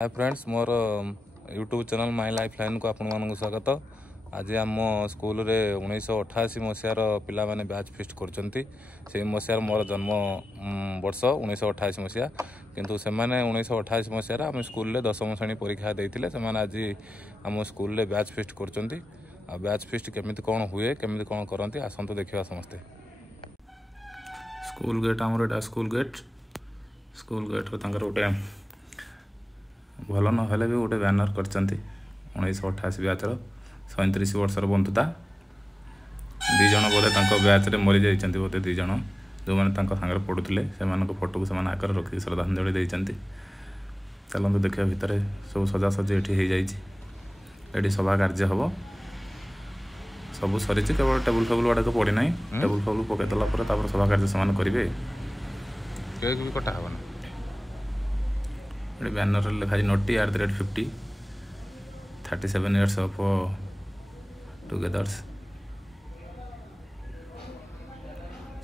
Hi friends more YouTube channel my life line को आपण स्वागत। आज आम स्कूल रे 1988 मसीहार पिला माने बैच फिस्ट करछंती। से मसीहार मोर जन्म वर्ष 1988 मसीहा, किंतु से माने 1988 मसीहार आम स्कूल रे 10वीं श्रेणी परीक्षा देइथिले। से माने आज आम स्कूल रे बैच फिस्ट करछंती। आ बैच फिस्ट केमिति कोन हुए केमिति कोन करंती आसंतो देखिबा समस्ते। स्कूल गेट हमर एटा स्कूल गेट रे तांकर ओटे भल ना भी गोटे बैनर कर 1988 ब्याचर 37 वर्षर बंधुता। दीज बोधे ब्याच रे मरी जाइछंती, बोधे दीज जो मैंने सागर पढ़ुले से फोटो को आकर रखिक श्रद्धांजलि देइछंती। चलते देखा भितर सब सजासजी ये सभा कार्य हम सब सरी, केवल टेबुल फेबुल गुड़ाक पड़ी ना। टेबुल फेबुल पकईदेला सभा कार्य से करेंगे। केक भी कटा हेना ये बैनर लिखा नोटी @50 37 years of टुगेदर्स।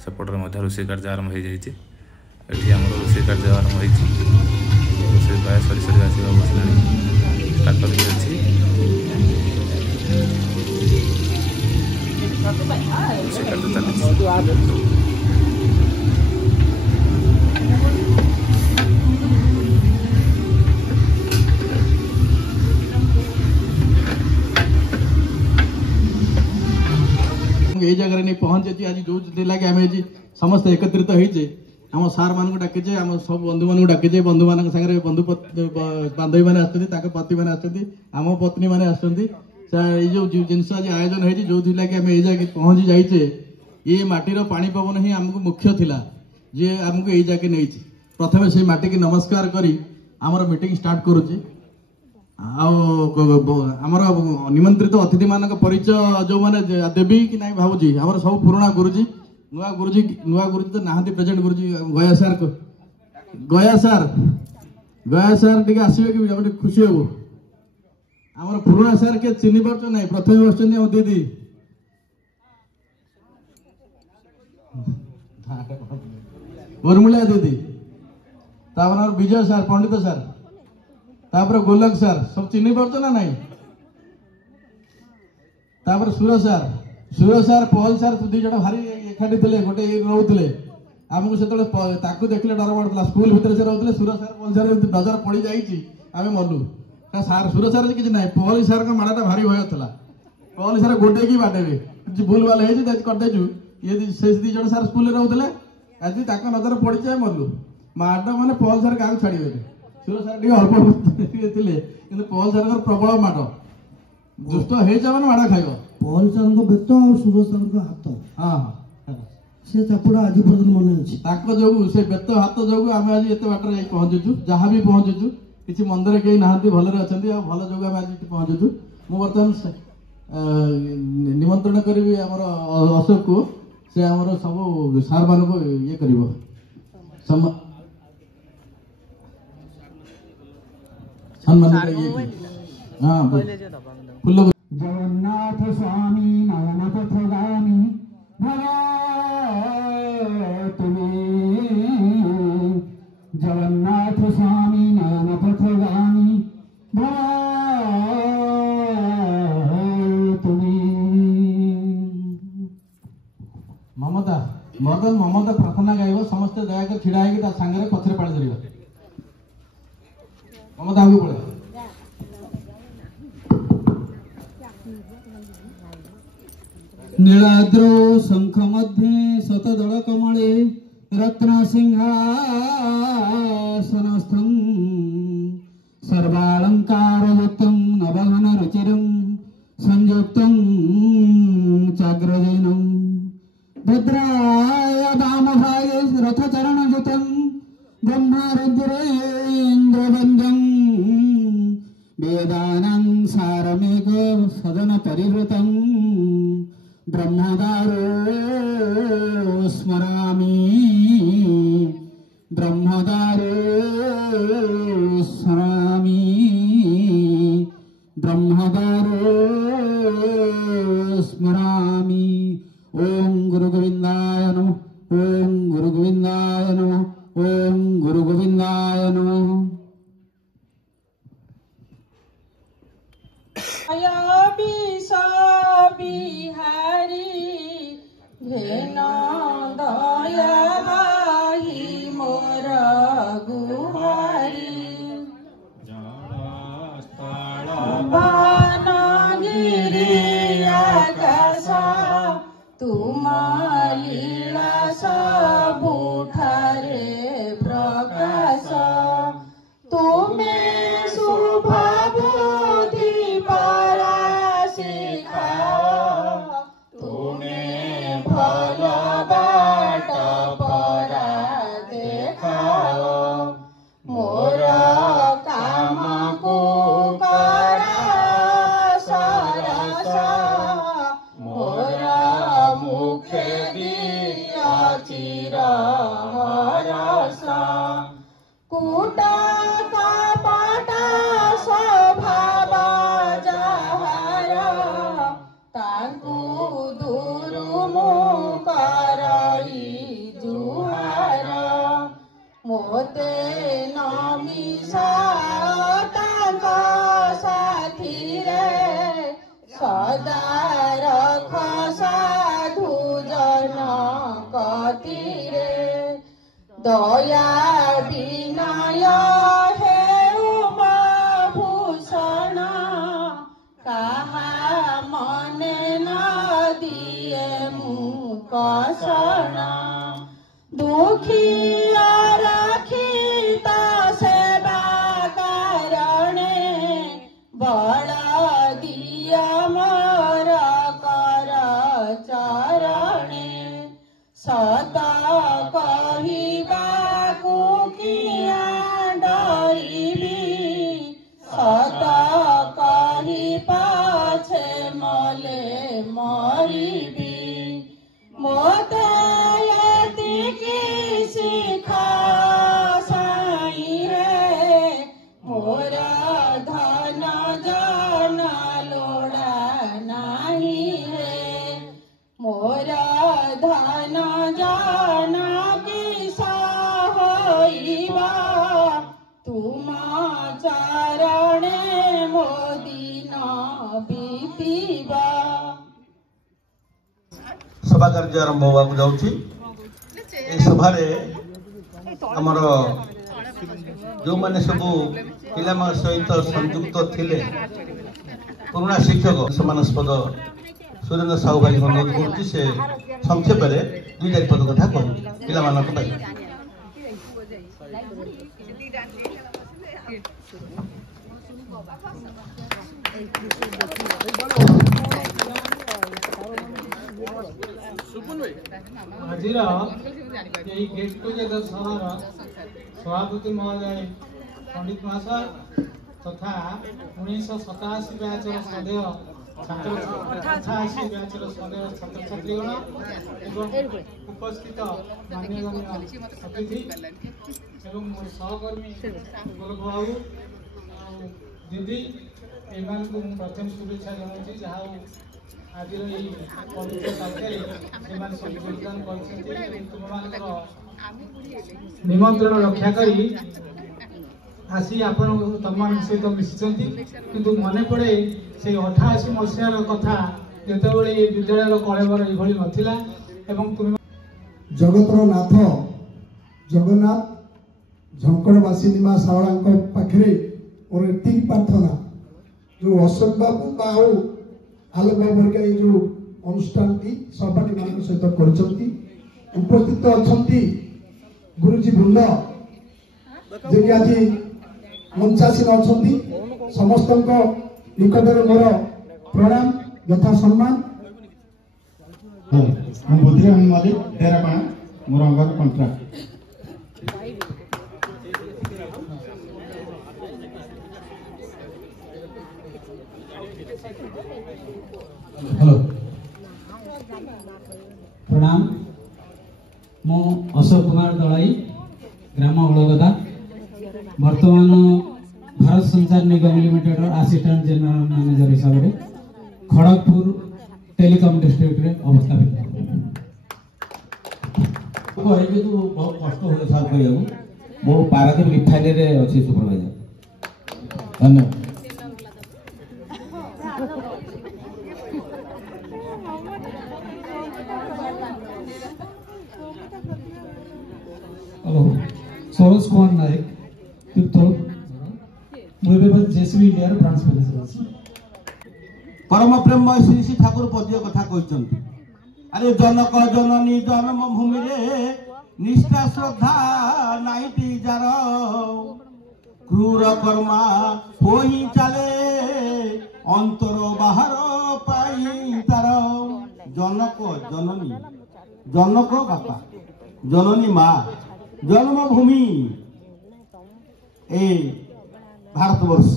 सेपटे रोषे कार्य आरंभ हो जाए। रोषे कार्य आरंभ हो रोषे प्राय सरी सरी आसवा बसला स्टार्टर भी अच्छी। रोषे कार्य चलती। ये जगह नहीं पहुंचे आज जो लगे आम समस्त एकत्रित होइचे। आम सार मान डाकिचे, आम सब बंधु मान डाकिचे। बंधु मान सागर बंधु बांधवी मैंने आसती, पति मैंने आसती, आम पत्नी मैंने आसती। जो जिनस आज आयोजन होती जो लगे आम ये पहुंची जाइए। ये माटीर पानी पवन ही आमको मुख्य थिला जे आमको ये जाके नहीं। प्रथम से माटी की नमस्कार करी आमर मीटिंग स्टार्ट करुचे। आमर निमंत्रित अतिथि मान परिचय जो मैंने देवी कि ना भावुची। आमर सब पुराणा गुरुजी नुआ गुरुजी तो नहांती प्रेजेंट गुरुजी गया सार टे आसवे कि खुशी हो। आमर पुराणा सार के चिन्ह पार्छ ना। प्रथम बस दीदी उर्मिला दीदी, विजय सार, पंडित सार, तापर गोलक सार सब चिन्ह पार्छ ना नहीं। तापर सूर्य सार पहल सार दीज भारी एकाठी थे गोटे रोते आमको से देखले डर मारता। स्कूल भितर से रोते सूर्य सार पहल सार नजर पड़ जाए मनु सार सूर्य सार किसी ना। पहल सार का माड़ाटा भारी भय था। पहल सार गोटे की बाटे भूल भाल करदेचु। ये से दीज सार स्कूल रोते आज नजर पड़ जाए मनु माड मैंने पहल सार क्या छाड़े। सूर्य सार टे अल्प पहल सार प्रबल माड़ दुष्ट हो माड़ खाइब। पहल सार बेत और सूर्य सार हाथ हाँ से चापुड़ा आज पर्यटन मन अच्छी जो से बेत हाथ जो आम आज एत बाटर पहुंचुचु। जहाँ भी पहुंचुचु किसी मंदिर कहीं ना भलरे अच्छा भल जो आम आज पहुंचुचु। मु बर्तमान निमंत्रण करी आमर अशोक को से आमर सब सार मान को ये कर फुल जगन्नाथ स्वामी नयन पथगामी तुम्हें। जगन्नाथ स्वामी नयन पथगामी ममता मदन ममता प्रार्थना गाइब। समस्ते दयाकर छिड़ा है सांगे पथरे पाड़ी धर। ममता आगे पड़े। नीलाद्रो शंख मध्ये शतदल कमले रत्न सिंहासनस्थं सर्वालंकारयुक्तं नवघन रुचिरं संयुक्तं चाग्रजेनं भद्राय वामभागे रथचरणयुतं ब्रह्मरुद्रेन्द्रवन्द्यं वेदानां सारमेक सदन परिवृतं ब्रह्मदारो स्मरामि ब्रह्मदारो स्मरामि ब्रह्मदारो स्मरामि। ओम गुरु गोविंदाय नमः। ओम गुरु गोविंदाय नमः। ओम गुरु गोविंदाय नमः। विष बिहारी भेन दया माही मोर गुहारी बनगिरी आकाश तुम लीला सबुठारे प्रकाश तुमे शुभ बुद्धि परा शिखाओ तुमे भल बाट परा देखाओ मोर काम को करा सरस मोर मुखे दिया चिर हरस कुटा कपट स्वभाव जाहार ताकू दूर मुकरई जुहार मोते नमिषा तांक साथी रे सदा रख साधु जन कतिरे दया विनय हेउ भूषण कहा मने न दिए मुकषण दुखी रखित सेवा कारणे बड़ दिया मोर कर चरणे सत कहबाकू किया डरिबी सत कही पाछे मले मरिबी मोते एतिकी शिखा साई रे मोर धन जन लोड़ा नाही रे मोर धन जन किसा होइबा तुम चरणे मो दिन बीतिबा। सभा कार्य आरंभ होगा जाऊँगी सभार आमर जो मैंने सब पिला सहित संयुक्त थिले पुराणा शिक्षक सम्मानास्पद सुरेन्द्र साहू भाई अनुरोध करुँच से संक्षेप में 2-4 पद कथा कह पाई आज गेट टुगेदर सभार सभापति महोदय पंडित महाशय तथा 1987 बैचर सदैव छात्र 88 बैचर सदैव छात्र छात्रीगण एवं उपस्थित मान्यगण्य अतिथि एवं मोर सहकर्मी गोलख बाबू दीदी एमान को प्रथम शुभेच्छा जनाऊँ जहाँ आज पवित्र कार्य सब योगदान कर निमंत्रण रक्षा करी आसी आपण तुम सहित मिशिंट किंतु मन पड़े से 88 मसीहार कथा जितेबाला ये विद्यालय कलेबर ये नाला जगतर नाथ जगन्नाथ झंकड़वासी निमा सावड़ा पाखे और एति प्रार्थना जो अशोक बाबू आलोक बाबू ये जो अनुष्ठान सहपाठी मान सहित कर उपस्थित अच्छा गुरुजी वृंद जे कि आज मंचासीन अच्छा समस्त निकट में मोर प्रणाम यथा सम्मान बुद्धिराम मल्लिक डेरापाड़ा मोर अंगर कंट्राक्ट हेलो प्रणाम मु अशोक कुमार दलाई ग्राम ओलगदा वर्तमान भारत संचार निगम लिमिटेड असिस्टेंट जनरल मैनेजर हिसाब से खड़गपुर टेलीकॉम डिस्ट्रिक्ट रे अवस्थापित बहुत कष्ट हो सर्व करिया मो पारादीप रिफाइनरी अच्छी सुपरवाइजर धन्यवाद। मुझे जेसीबी इंडिया ब्रांच मैनेजर अछि। परम प्रेम श्री श्री ठाकुर पद्य कथा कहते अरे जनक जननी जन्म भूमि रे निष्ठा श्रद्धा नाइटी जार क्रूर कर्मा हो ही चले अंतर बाहर पाई तार जनक जननी जनक बापा जननी माँ जन्मभूमि ए भारतवर्ष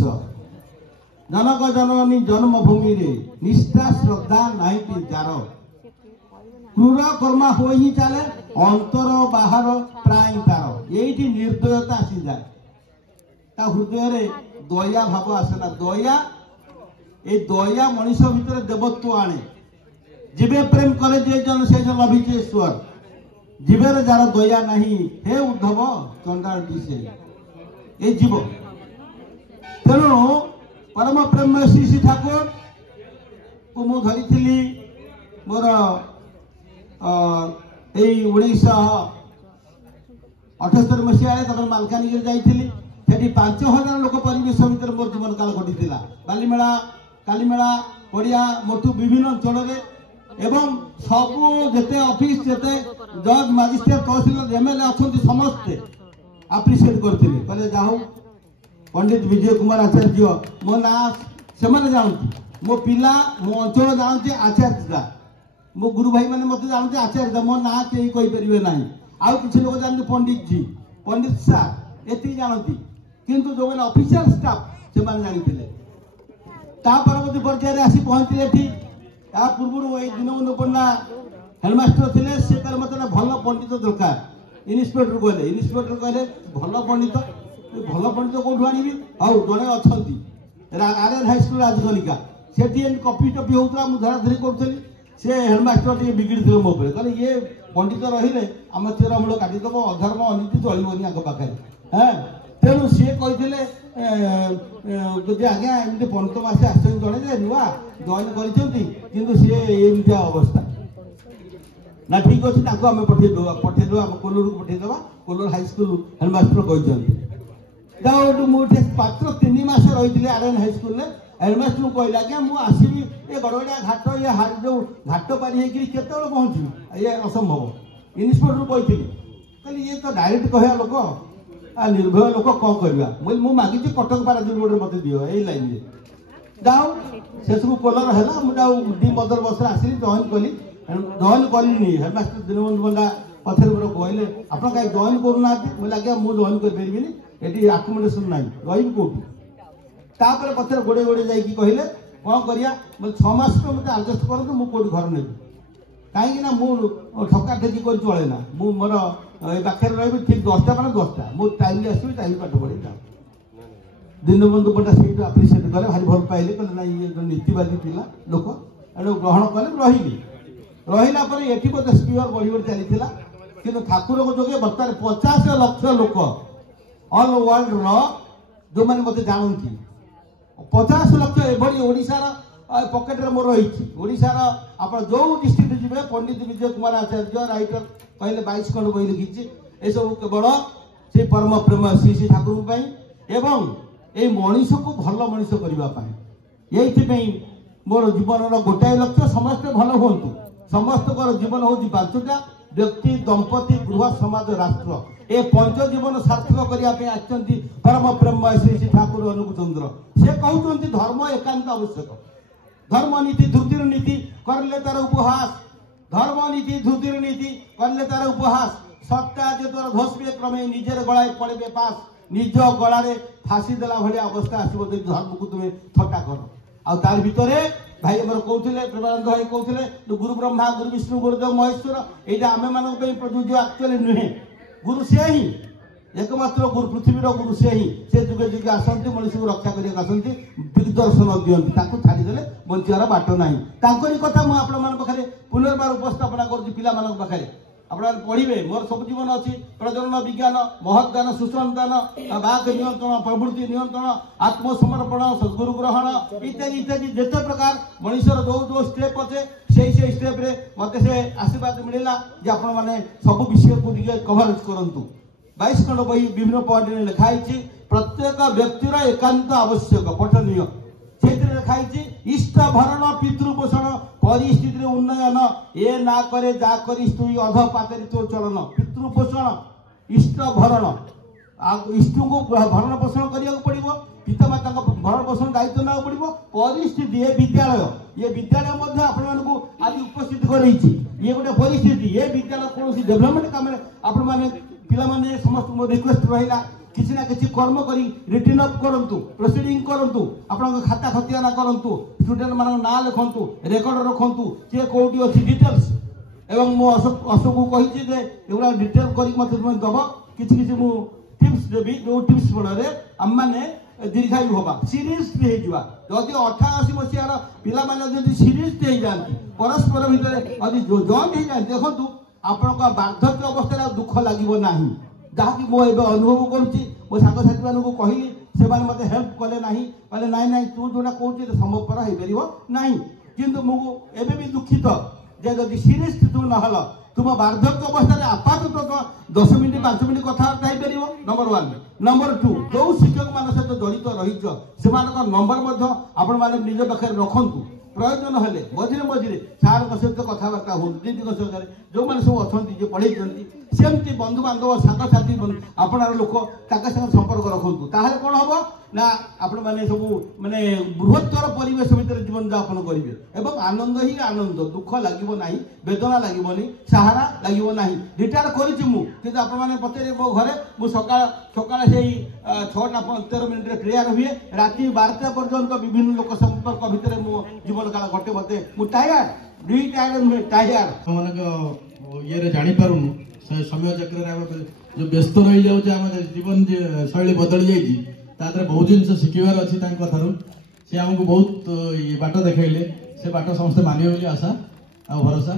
जनक जननी जन्मभूमि रे निष्ठा श्रद्धा नाइटी जार क्रूर कर्मा हो ही चले अंतर बाहर प्राय तार ये निर्दयता आसी जाए हृदय रे दया भाव आसेना दया ए दया मनीष भितर देवत्व आने जीवे प्रेम करे जे जन से जन लभिचे ईश्वर जीवे जार दया नहीं हे उद्धव चंडाळटी से ए जीव तेणु परम प्रेम श्री श्री ठाकुर को मु धरी मोर 1978 मसीह मालकानगिरी जाइली सेठी 5000 लोक परिवेश भितर मोर जीवन काल घटी बालीमेला कालीमेला पड़िया मोटू विभिन्न अंचल एवं सबू जेते ऑफिस जेते जज मजिस्ट्रेट तहसीलदार एमएलए अच्छा समस्ते आप्रिशिएट करते कहले जाओ पंडित विजय कुमार आचार्य मो ना से जानती मो पिला मो अंचल जानते आचार्य मो गुरु भाई मैंने मत जानते आचार्य मो ना कहीं कहीपर ना आउ कि लोग जानते पंडित जी पंडित सार ये जानती किंतु जो मैंने ऑफिशियल स्टाफ से जानी परवर्ती पर्यायर आसी पहुंचले पूर्व ये दीनबंधु पण्डा हेडमास्टर थे सी कहे मत भल पंडित दरकार इन्स्पेक्टर कहले भल पंडित भल पंडित कौटू आनी हाउ जड़े अच्छा आर्यन हाईस्कल राजकनिका से कपी टपी होता मुझे धराधरी करी से हेडमास्टर टे बिगड़ी मो कहले ये पंडित रही आम चेरमूल काटिदेव अधर्म अनीति चलनी आग पाखे हाँ तेणु सी कही जदि आज्ञा एमती पंडित मासे आसते जड़े नुआ जॉइन करमती अवस्था ना ठीक अच्छे आम पठेदेव आम कोलूर को पठेदेव कोलूर हाईस्कल हेडमास्टर कहते जाओ मुझे पात्र 3 मास रही आर्यन हाईस्कल हेडमास्टर कहले आज्ञा मुझे आसवि ये गड़गड़िया घाट ये जो घाट पारी होते पहुँचवी ये असंभव इन्स्पेक्टर कही कहली ये तो डायरेक्ट कह लोक निर्भय लोक कौन करवा मुझे मागिची कटक पारादीप रोड मत दियो यही लाइन जाओ से सब कोलर है मुझे डी मदर बस आसली जॉइन कली हेडमास्टर दीनबंधु पण्डा पछे मोर कहले आप कहीं जॉइन करूना बोले आज्ञा मुझे जॉइन कर ये आकोमोडेसन ना रही कौटी तापर पछे गोड़े गोड़े जाकि कहले कौन करिया बोले 6 मास मत आडजस्ट करूँ मुझे घर नेबी कहीं मुझे ठका ठेकी कर चले ना मोर पाखे रही ठीक 10टा मैंने 10टा मुझे टाइम आसवि टाइम पाठ पढ़ी जाओ दीनबंधु पण्डा से आप्रिशिएट कले भारी भल पाइले कहले ना ये जो नीतिवादी पिला लोक एडो ग्रहण कले रही ये बोधे स्पीयर बढ़ी बढ़ी चली कि ठाकुर को जोगे बर्तमान 50 लाख लोक ऑल वर्ल्ड जो मैंने मत जानती 50 लाख एभली ओडिशार पकेट रे मोर रही ओडिशार आप जो डिस्ट्रिक्ट जी पंडित विजय कुमार आचार्य राइटर कहले 22 खंड बही लिखी ये सब केवल से परम प्रेम श्री श्री ठाकुर एवं ये मनीष को भल मनीष करने ये मोर जीवन गोटाए लक्ष्य समस्ते भल हूँ समस्त जीवन हूँ 5टा व्यक्ति दंपति गृह समाज राष्ट्र ए 5 जीवन सार्थक करने परम प्रेम श्री श्री ठाकुर अनुकूल चंद्र से कहते धर्म एकांत आवश्यक धर्म नीति धृतिर नीति करले तार उपहास धर्म नीति धृतिर नीति करले तार उपहास सत्ता जे तोर घोषबे क्रमे निजेर गलाय पड़े पास निज गलारे फांसी देला भली अवस्था आसब धर्म को तुम्हें थट्टा कर आ तार भितरे भाई आम कहते प्रेमानंद भाई कहते गुरु ब्रह्मा गुरु विष्णु गुरुदेव महेश्वर यहाँ आम मान प्रयोज्य एक्चुअली नुहे गुरु से ही एकमात्र गुरु पृथ्वीर गुरु से ही से जुगे जुगे आसती मनीष को रक्षा करने आसती दिग्दर्शन दिखती छाड़ीदे बचार बाट ना कथा मुझे पुनर्बार उपस्थापना कर आप पढ़े मोर सब जीवन अच्छी प्रजनन विज्ञान महत् ज्ञान सुसंतान बाघ नियंत्रण प्रवृत्ति नियंत्रण आत्मसमर्पण सद्गुरु ग्रहण इत्यादि इत्यादि जिते प्रकार मनीषर जो जो स्टेप अच्छे से स्टेप रे मत से आशीर्वाद मिलला जे आपण माने सब विषय को कवरेज करंतु 22 खंड बही विभिन्न पॉइंट लिखाई प्रत्येक व्यक्तिर एकांत आवश्यक पठनीय से लिखाई इष्ट भरण पितृपोषण परिस्थिति उन्नयन ए ना करे जा करी तु अध पातरी तो चलन पितृपोषण इष्ट भरण इष्ट को भरण पोषण करिया पड़ो पितामाता भरण पोषण दायित्व ना पड़ो परिस्थिति ये विद्यालय आज उपस्थित कर ये गोटे परिस्थिति ये विद्यालय कौन डेभलपमेंट काम आपण मैंने पिला समस्त रिक्वेस्ट रहा किसी ना किसी कर्म करी रिटर्न अप करंतु प्रोसीडिंग करंतु आपन खाता खतियाना करंतु स्टूडेंट मान ना लिखंतु रेकॉर्ड रखंतु के कोठी अछि डिटेल्स एवं मो अशोक को कहि जे एगुला डिटेल करी मते तुम दबो किछि मु टिप्स देबी जो टिप्स बडरे हम माने दीर्घायु होबा सीरीज हे जुवा जदि 88 मसियार पिला माने जदि सीरीज हे जानती परस्पर भितरे अदि जॉइंट हे जान देखंतु आपन का वार्धक्य अवस्था दुख लागिवो नाही जहाँकि मो अनुभव करुच्ची मो सांग साथी मान को कहली से मत हेल्प कले ना कहले नाई नाई तू जोटा कहूँ संभवपर हो पार ना कि मुझे भी दुखित जे जदि सीरीज तू नहल तुम वार्धक्य अवस्था आपात 10 मिनिट 5 मिनिट कथबार्ता हो पार नंबर 1 नंबर 2 जो शिक्षक मान सहित जड़ित रही से नंबर आपण मैंने निज पाखे रखु प्रयोजन हेले मझे मझे सार सहित कथबार्ता हो दीदी सहित जो मैंने सब अच्छा पढ़े सेमती बंधु बांधव सांगसाथी आपणार लोक ताका संग संपर्क रखु ताहले कौन हम ना आपण मैंने सब माने बृहत्तर परिवेश भीतर जीवन यापन करेंगे एवं आनंद ही आनंद दुख लगे ना वेदना लगे सहारा लगे ना रिटायर करी आपण मैंने पचारे मो घरे मुझे सका से 6:13 मिनिट प्रेयर हुए राति 12टा पर्यंत विभिन्न लोक संपर्क भितर मो जीवन काल घटे मते मु टायर्ड डी टायर्ड नुहे टायर्ड मन ये जानी पारुनु समय चक्र जो व्यस्त रही जाऊँ आम जीवन शैली बदली जाइए तादर बहुत जिन शिखबार अच्छी सी आमको बहुत बाट देखले से बाट समस्त मानिए बोली आशा आ भरोसा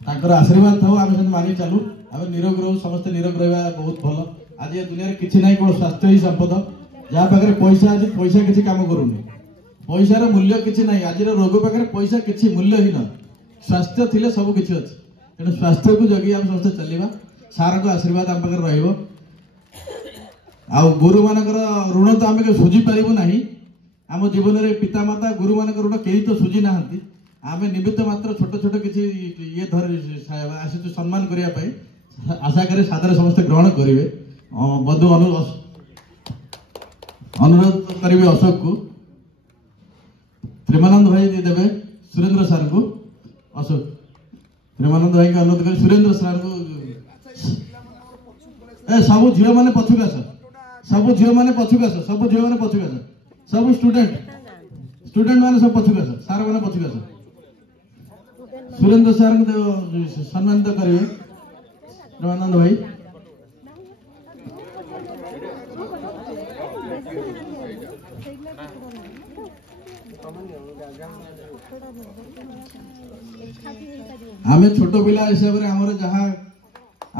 ताकर आशीर्वाद था आम से मानि चलू आम निरोग रहू समस्ते निरोग रहा बहुत भल आज ये दुनिया किसी ना कौन स्वास्थ्य ही संपद जहाँ पाखे पैसा आज पैसा किसी काम करूनी पैसार मूल्य किसी ना आज रोग पाखे पैसा किसी मूल्य ही न स्वास्थ्य थिले सब किसी अच्छे तेणु स्वास्थ्य को जगि आम समस्त चलवा सार को आशीर्वाद आम पाखे रही गुरु मानकर ऋण तो आम सुझी पारू ना आम जीवन में पितामाता गुरु मान ऋण कहीं तो सुझी ना आम निमित्त मात्र छोट छोट किसी ये धर आसी सम्मान करने आशा करे सादर समस्त ग्रहण करेंगे बधु अनुरोध करी अशोक को प्रेमानंद भाई देवे सुरेंद्र सार को अशोक प्रेमानंद भाई का अनुरोध कर सुरेंद्र सार को सब झील मैंने पछुक आस सब झील मैंने पछुक आस सब झील मैंने पछुक आस सब स्टूडेंट मैंने सब पछुक आस सार मैंने पछुक आस सुरेंद्र सार को सम्मानित करेंगे प्रेमानंद भाई आम छोट पिला हिसाब से आम जहाँ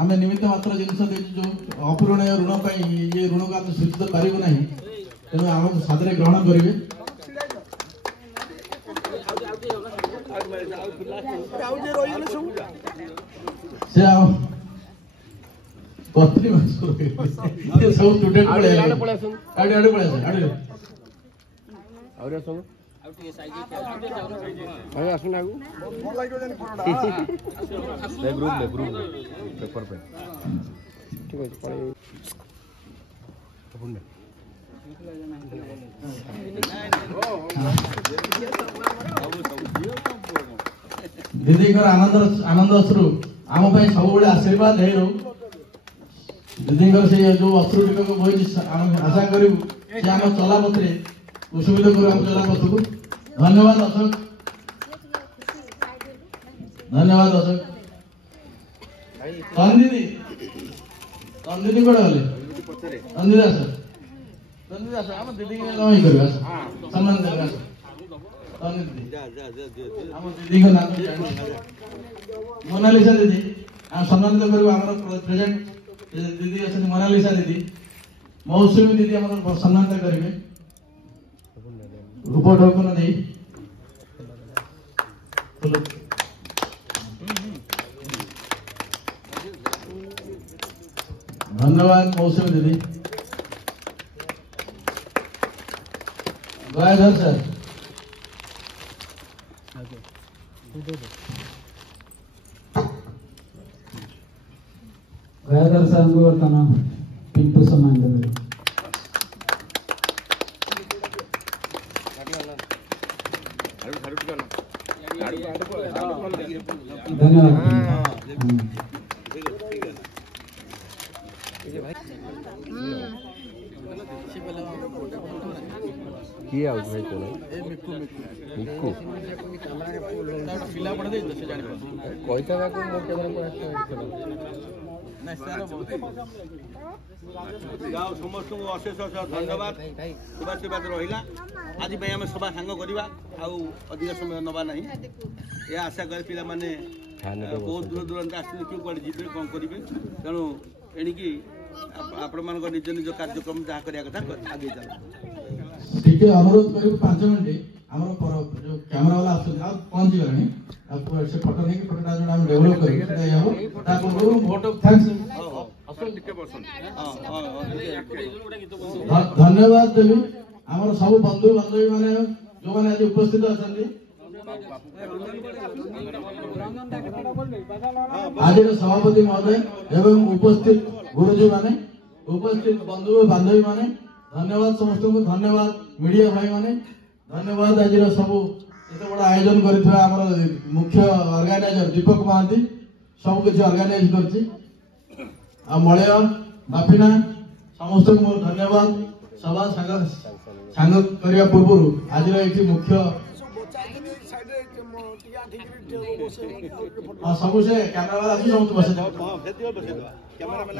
आम निमित्त मात्र जिन जो अपूरण ऋण पर ये ऋण को आम सुझी पारू ना तेणु आम सादरे ग्रहण करेंगे से सब स्टूडेंट पेपर पे ठीक है दीदी आनंद आनंद अश्रु आम सब आशीर्वाद है दीदी से जो अश्रु टीक बही आशा करूँ आम चला पथरे उत्सुवित करूँ आम चला पथ को धन्यवाद अशोक धन्यवाद अशोक दीदी दीदी कौन गले दीदी आस दीदी आस आम दीदी कर सम्मान देगा दीदी का नाम मोनालिसा दीदी आम सम्मानित कर प्रेजेंट दीदी अच्छा मोनालिसा दीदी मौसुमी दीदी आम सम्मानित करेंगे रूप ढोकन नहीं धन्यवाद मौसुमी दीदी गयाधर सर गयाधर सर को बर्तमान पिंटू सम्मान देवे धन्यवाद। किए आउट भाई कोन मिक्कू पिला पड़ दे से जानि कोइता को मो केदर को ना सर गाँव समस्त को अशेष अशेष धन्यवाद शुभाशीर्वाद रहा आज आम सभा सांग करवा आउ अधिक समय नवा ना ये आशा करे पिला माने बहुत दूर दूरांत आसते क्यों कड़े जी कौन करेंगे तेणु एणिकी आपण मान निज निज कार्यक्रम जहाँ करा कथा आगे चल ठीक है अनुरोध करें 5 मिनट आम जो कैमरा वाला पहुंची गले से फोटो नहीं फोटोटा जो हम डेवलप करेंगे वोट ऑफ थैंक्स धन्यवाद देवी आम सब बंधु बांधवी मैंने जो मैंने आज उपस्थित अच्छा आज सभापति महोदय एवं उपस्थित गुरुजी माने उपस्थित बंधु बांधवी माने धन्यवाद समस्त को धन्यवाद मीडिया भाई माने धन्यवाद आज सब एत बड़ा आयोजन करथिबा हमर मुख्य ऑर्गेनाइजर दीपक महांती सब कुछ ऑर्गेनाइज करछि आ मळय बापिना समस्त को धन्यवाद सभा सांग करिया पूर्व आज एठी मुख्य सब से कैमरा वाला अच्छी समझ बसे कैमरा मैन